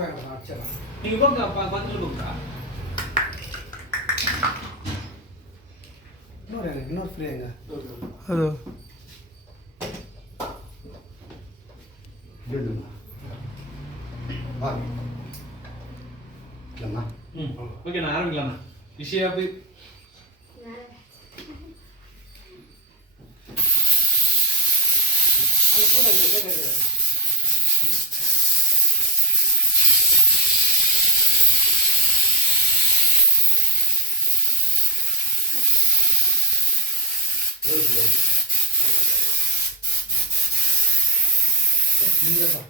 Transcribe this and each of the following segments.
போறாங்க அடிச்சிடலாம் நீங்க போங்க ப- பக்கத்துல போங்கக்கா இன்னொரு எனக்கு இன்னொரு ஃப்ரீங்க அது. ஓகே நான் ஆரம்பிக்கலாம்ண்ணா விஷயா போய் அங்கே போங்க நீங்கள் தான்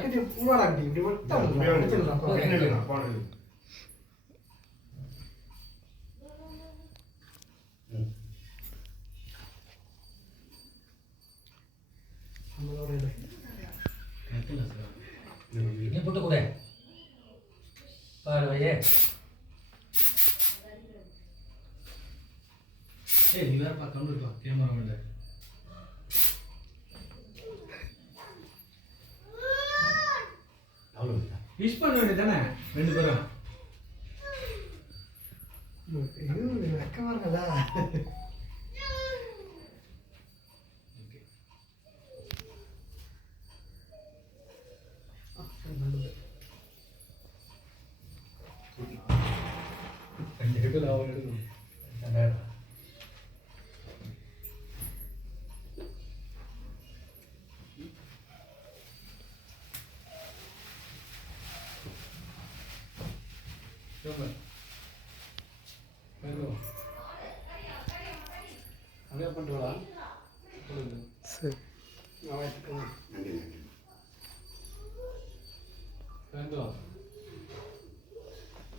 இது பூவாடா இப்படி இப்படி மட்டும் நீ புட்டு கூட பாரு சரி நீ வேற பார்க்காம இருக்கலாம் கேமரா மேல அவ்வளோ விஷ் பண்ண வேண்டியதானே ரெண்டு பேரும் இது வெக்கமா இருக்கதா ரெண்டு பேரும் அவன் எடுக்கணும் சூப்பர் வேணும் அப்படியே பண்ணிட்டு வரலாம் கொடுங்க சரி நான் எடுத்துக்கிறேன் நன்றி நன்றி வேணும்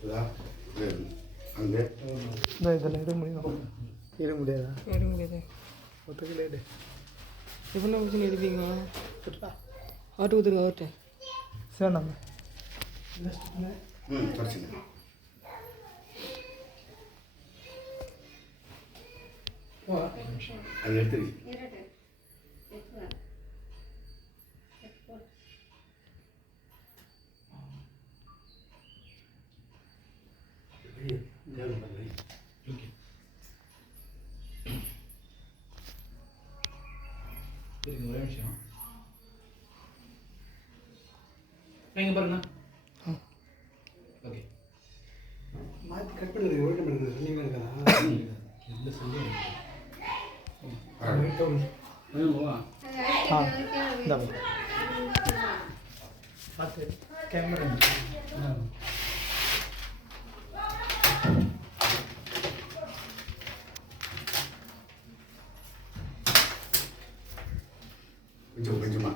இதா இது அங்கே இந்த இதில் எடுக்க முடியும்? இருக்க முடியாதா? எடுக்க முடியாது. ஒத்துக்கலே எவ்வளோ பிரச்சனை எடுப்பீங்க ஆட்டு கொடுத்துருங்க அவர்கிட்ட சரி நம்ம. ம் அது இருங்க ஒரே நிமிஷம் எங்க பாருங்கண்ணா ஓகே மாற்றி கட் பண்ணுறது ஒழுக்கம் பண்ணுறது நீங்கள் இருக்கா இல்லை பார்த்து கேமரா கொஞ்சம் கொஞ்சமா.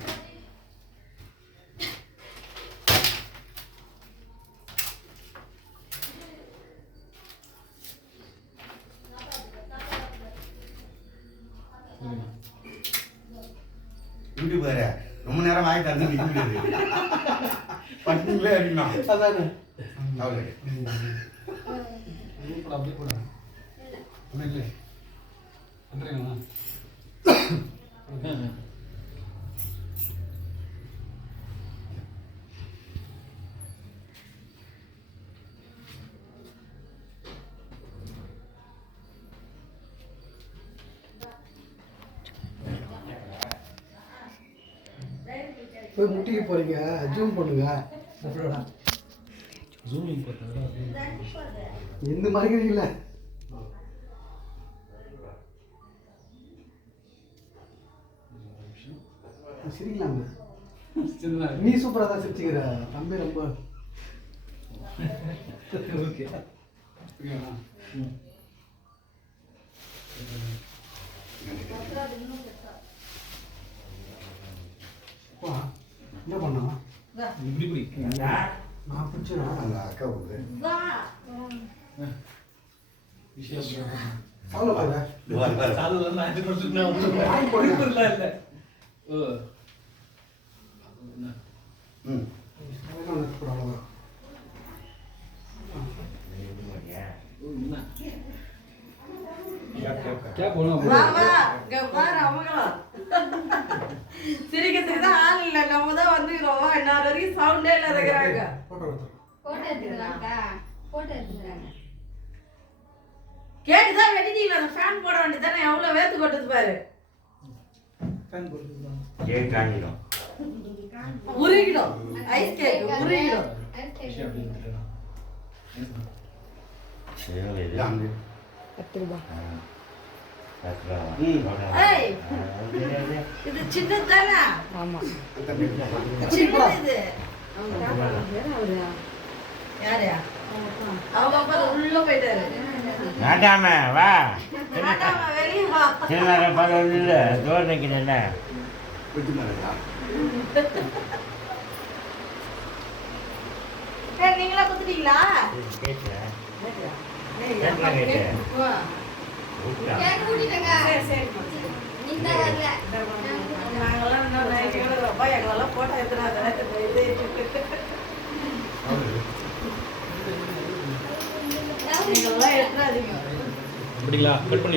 யூடியூப் வேற. ரொம்ப நேரம் ஆகி தந்து நிற்க முடியாது பட்டுங்களே அடிக்கணும் அதானே. அவ்வளோ அப்படியே ஒன்றும் இல்லை போய் முட்டிக்கு போறீங்க. ஜூம் பண்ணுங்க. ஜூமிங் எந்த மறைக்கிறீங்கள சிரிக்கலாமே. சின்ன நீ சூப்பராக தான் சிரிச்சுக்கிற. தம்பி ரொம்ப ஓகே. இப்படி போய் நான் பிடிச்சிடலாம் அக்கா உண்டு விசேஷம். சாலு பாரு சாலு வந்து அஞ்சு வருஷம் நான் ஒன்றும் பொறுப்பில்ல இல்லை ஓ. ம். क्या बोला போட்டோ எடுத்துக்கிறாங்க போட்டோ எடுத்துக்கிறாங்க கேக்கு தான் வெட்டிட்டீங்களா? அந்த ஃபேன் போட வேண்டியது தானே எவ்வளோ வேத்து கொட்டுது பாரு. ஃபேன் உருகிடும். ஐஸ் கேக் உருகிடும். இது அங்கே பத்து ரூபா ஏய். இது சின்னது தானே ஆமாம் சின்னது இது. யாரு அவங்க அப்பா உள்ள போயிட்டாரு. நாட்டாம வா. நாட்டாம வெளியே வா. சின்ன பார்க்க இல்லை நீங்களா குத்துட்டீங்களா? கேட்குறேன் ஏய், கேட்கல கேட்டேன் வா. கேக் கூட்டிட்டங்க சரி சரி நீ தான் வரல நாங்கெல்லாம் இன்னும் நைட்டு கூட ரொம்ப எங்களெல்லாம் போட்டோ எடுத்துனாங்க இது நீங்களாம் எடுத்துறாதீங்க அப்படிங்களா? கட் பண்ணி